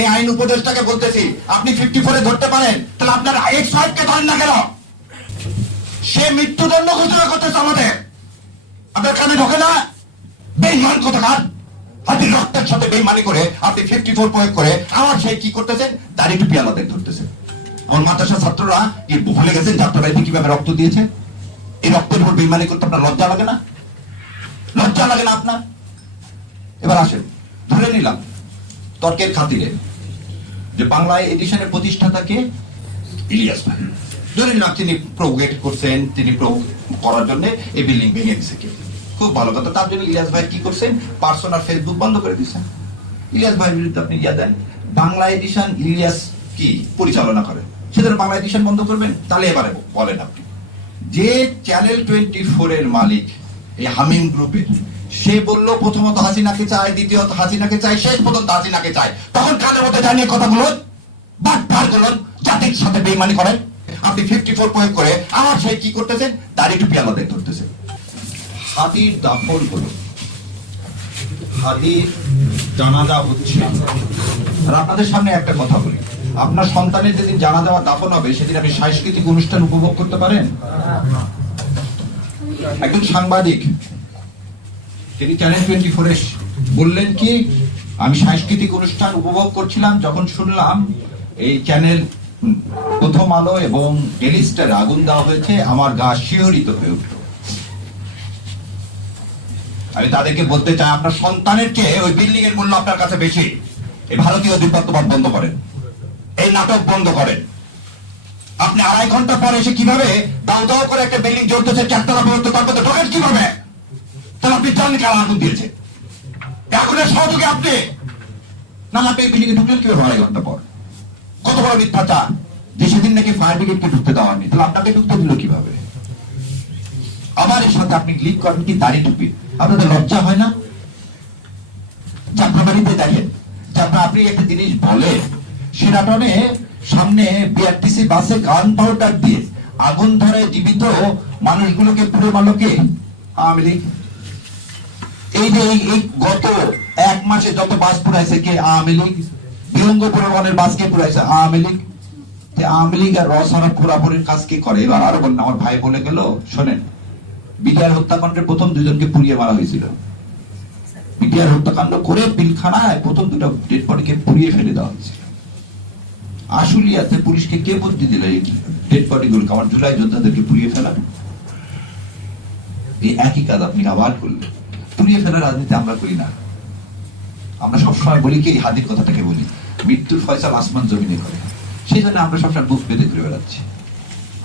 এই আইন উপদেষ্টাকে বলতেছি, আপনি ফিফটি ফোরে ধরতে পারেন, তাহলে আপনার এক্স ওয়াইফকে ধরেন না কেন? সে মৃত্যুদণ্ড ঘোষণা করতেছে আমাদের। আপনার কানে ঢোকে না? বেইমান কোথাকার? আপনি রক্তের সাথে বেইমানি করে আপনি ফিফটি ফোর প্রয়োগ করে আমার সেই কি করতেছেন দাড়ি টুপি আলাদাই ধরতেছেন আমার মাদ্রাসা ছাত্ররা কি ভুলে গেছেন যাত্রাবাড়িতে কীভাবে রক্ত দিয়েছে এই রক্তের উপর বেইমানি করতে আপনার লজ্জা লাগে না? লজ্জা লাগে না আপনার? এবার আসেন, ধরে নিলাম, তর্কের খাতিরে যে বাংলায় এডিশনের প্রতিষ্ঠাতাকে ইলিয়াস ভাই। ধরে নিলাম তিনি প্রোভোকেট করছেন, তিনি করার জন্য এই বিল্ডিং ভেঙে দিছে খুব ভালো কথা। তার জন্য ইলিয়াস ভাই কি করছেন? পার্সোনাল ফেসবুক বন্ধ করে দিচ্ছেন ইলিয়াস ভাইয়ের বিরুদ্ধে আপনি ইয়া দেন। বাংলা এডিশন ইলিয়াস কি পরিচালনা করে? সেজন্য বাংলা এডিশন বন্ধ করবেন, তাহলে এবারে বলেন আপনি। যে চ্যানেল টোয়েন্টি ফোর এর মালিক, এই হামিম গ্রুপের সে বলল, প্রথমত হাসিনাকে চায় দ্বিতীয়ত হাসিনাকে চায় শেষ পর্যন্ত হাসিনাকে চায় তখন কানের মধ্যে জানিয়ে জাতির সাথে বেইমানি করেন আপনি ফিফটি ফোর প্রয়োগ করে কি করতেছেন দাড়ি টুপি আলাদাই ধরতেছেন হাতির দাফন হলো। হাতির জানাজা হচ্ছে। আর আপনাদের সামনে একটা কথা বলি। আপনার সন্তানের যেদিন জানা যাওয়া দাফন হবে, সেদিন আপনি সাংস্কৃতিক অনুষ্ঠান উপভোগ করতে পারেন? একজন সাংবাদিক তিনি চ্যানেল টোয়েন্টি ফোরে বললেন কি, আমি সাংস্কৃতিক অনুষ্ঠান উপভোগ করছিলাম যখন শুনলাম এই চ্যানেল প্রথম আলো এবং ডেলি স্টার আগুন দেওয়া হয়েছে, আমার গা শিহরিত হয়ে উঠল। আমি তাদেরকে বলতে চাই, আপনার সন্তানের চেয়ে ওই বিল্ডিং এর মূল্য আপনার কাছে বেশি। এই ভারতীয় আধিপত্যবাদ বন্ধ করেন। এই নাটক বন্ধ করেন। আপনি আড়াই ঘণ্টা পরে এসে কীভাবে দাও দাও করে একটা বিল্ডিং জ্বলতেছে, চারতলা পর্যন্ত তার মধ্যে ঢোকেন কীভাবে? তাহলে আপনি জানেন কারা আগুন দিয়েছে? আগুনের সহযোগে আপনি? না না, আপনি এই বিল্ডিং ঢুকলেন আড়াই ঘণ্টা পর। কত বড় মিথ্যাচার? যে সেদিন নাকি ফায়ার ব্রিগেডকে ঢুকতে তাহলে আপনাকে ঢুকতে দিল কীভাবে? আবার এর সাথে আপনি ক্লিক করেন কি দাড়ি টুপি? আপনাদের লজ্জা হয় না? যাত্রাবাড়িতে দেখেন যাত্রা আপনি একটা জিনিস সেরাটনে সামনে বিআরটিসি বাসে গান পাউডার দিয়ে আগুন ধরে জীবিত মানুষগুলোকে, পুরো মালকে আওয়ামী লীগ এই যে এই- গত এক মাসে যত বাস পুরাইছে কে? আওয়ামী লীগ। বাস কে পুরাইছে? আওয়ামী লীগ। আওয়ামী লীগ আর পুরাপুরির কাজ কি করে? এবার আরও বলেন আমার ভাই বলে গেল, শোনেন হত্যাকাণ্ডের প্রথম দুজনকে পুড়িয়ে মারা হয়েছিল। হত্যাকাণ্ড করে পিলখানায় প্রথম দুটো ডেড বডিকে পুড়িয়ে ফেলে দেওয়া হয়েছিল। আশুলিয়াতে পুলিশকে কে বুদ্ধি দিল? এই ডেড বডি গুলো আমার জুলাই যোদ্ধাদেরকে পুড়িয়ে ফেলা? এই একই কাজ আপনি আবার করলেন। পুড়িয়ে ফেলার রাজনীতি আমরা করি না। আমরা সবসময় বলি কি হাদির কথাটাকে বলি। মৃত্যুর ফয়সাল আসমান জমিনে করে। সেই জন্য আমরা সবসময় বুক বেঁধে ঘুরে বেড়াচ্ছি।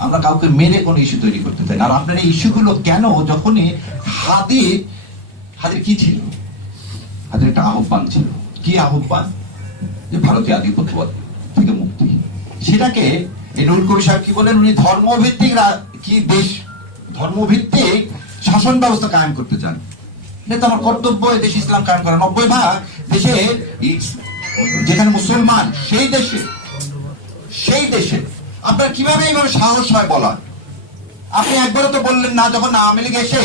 আমরা কাউকে মেরে কোনো ইস্যু তৈরি করতে চাই আর আপনার এই ইস্যুগুলো কেন যখনই কি ছিল? হাদির একটা আহ্বান ছিল। কি আহ্বান? যে ভারতীয় আধিপত্যবাদ থেকে মুক্তি। সেটাকে এই নুরুল কবি সাহেব কি বলেন? উনি ধর্মভিত্তিক কি দেশ? ধর্মভিত্তিক শাসন ব্যবস্থা কায়েম করতে চান। এটা কর্তব্য দেশ ইসলাম কায়েম করা। নব্বই ভাগ দেশে যেখানে মুসলমান, সেই দেশে সেই দেশে। আপনার কীভাবে এইভাবে সাহস হয় আপনি একবারও তো বললেন না, যখন আওয়ামী লীগ এসে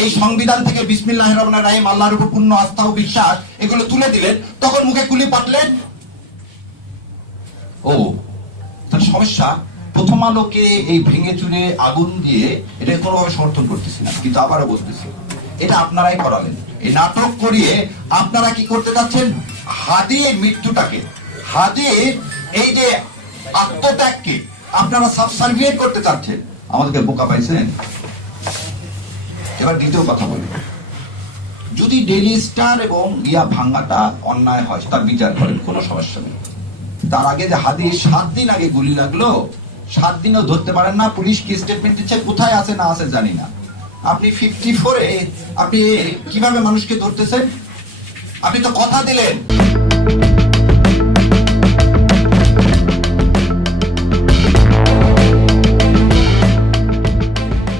এই সংবিধান থেকে বিসমিল্লাহ রহমান রাহিম, আল্লাহর উপর পূর্ণ আস্থা ও বিশ্বাস, এগুলো তুলে দিলেন, তখন মুখে কুলি পাটলেন? ও, তার সমস্যা, প্রথম আলোকে এই ভেঙে চুরে আগুন দিয়ে এটা কোনোভাবে সমর্থন করতেছি না, কিন্তু আবারও বলতেছি। এটা আপনারাই করালেন। এই নাটক করিয়ে আপনারা কি করতে যাচ্ছেন? হাদিয়ে মৃত্যুটাকে। হাদিয়ে এই যে আত্মত্যাগকে আপনারা সাবসার্ভিয়েট করতে চাচ্ছেন। আমাদেরকে বোকা পাইছেন? এবার দ্বিতীয় কথা বলি। যদি ডেলি স্টার এবং ইয়া ভাঙ্গাটা অন্যায় হয়, তার বিচার করেন, কোনো সমস্যা নেই। তার আগে যে হাদিস সাত দিন আগে গুলি লাগল, সাত দিনও ধরতে পারেন না, পুলিশ কি স্টেটমেন্ট দিচ্ছে, কোথায় আছে না আছে জানি না। আপনি ফিফটি ফোরে আপনি কীভাবে মানুষকে ধরতেছেন? আপনি তো কথা দিলেন।